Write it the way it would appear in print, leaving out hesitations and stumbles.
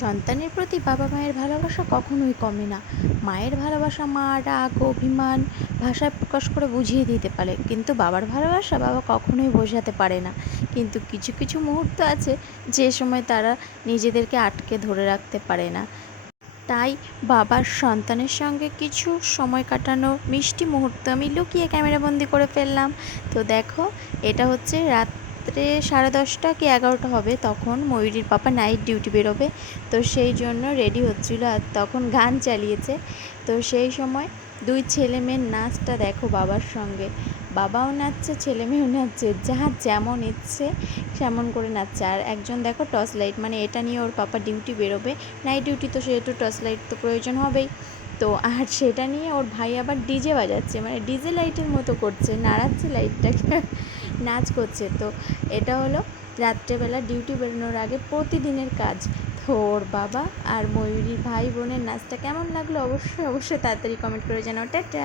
সন্তানের প্রতি বাবা মায়ের ভালোবাসা কখনোই কমে না। মায়ের ভালোবাসা মা রাগ অভিমান ভাষায় প্রকাশ করে বুঝিয়ে দিতে পারে, কিন্তু বাবার ভালোবাসা বাবা কখনোই বোঝাতে পারে না। কিন্তু কিছু কিছু মুহূর্ত আছে যে সময় তারা নিজেদেরকে আটকে ধরে রাখতে পারে না। তাই বাবার সন্তানের সঙ্গে কিছু সময় কাটানো মিষ্টি মুহূর্ত আমি লুকিয়ে ক্যামেরাবন্দি করে ফেললাম। তো দেখো, এটা হচ্ছে রাত্রে 10:30 কি 11টা হবে, তখন ময়ূরীর পাপা নাইট ডিউটি বেরোবে। তো সেই জন্য রেডি হচ্ছিলো, আর তখন গান চালিয়েছে। তো সেই সময় দুই ছেলে মেয়ের নাচটা দেখো বাবার সঙ্গে। বাবাও নাচছে, ছেলে মেয়েও নাচছে, যার যেমন ইচ্ছে সেমন করে নাচছে। আর একজন দেখো টর্চ লাইট, মানে এটা নিয়ে ওর পাপা ডিউটি বেরোবে, নাইট ডিউটি, তো সেহেতু টর্চ লাইট তো প্রয়োজন হবেই। তো আর সেটা নিয়ে ওর ভাই আবার ডিজে বাজাচ্ছে, মানে ডিজে লাইটের মতো করছে, নাড়াচ্ছে লাইটটাকে, নাচ করছে। তো এটা হলো রাত্রেবেলা ডিউটি বেরোনোর আগে প্রতিদিনের কাজ। তো ওর বাবা আর ময়ূরীর ভাই বোনের নাচটা কেমন লাগলো অবশ্যই অবশ্যই তাড়াতাড়ি কমেন্ট করে জানাও। টাটা।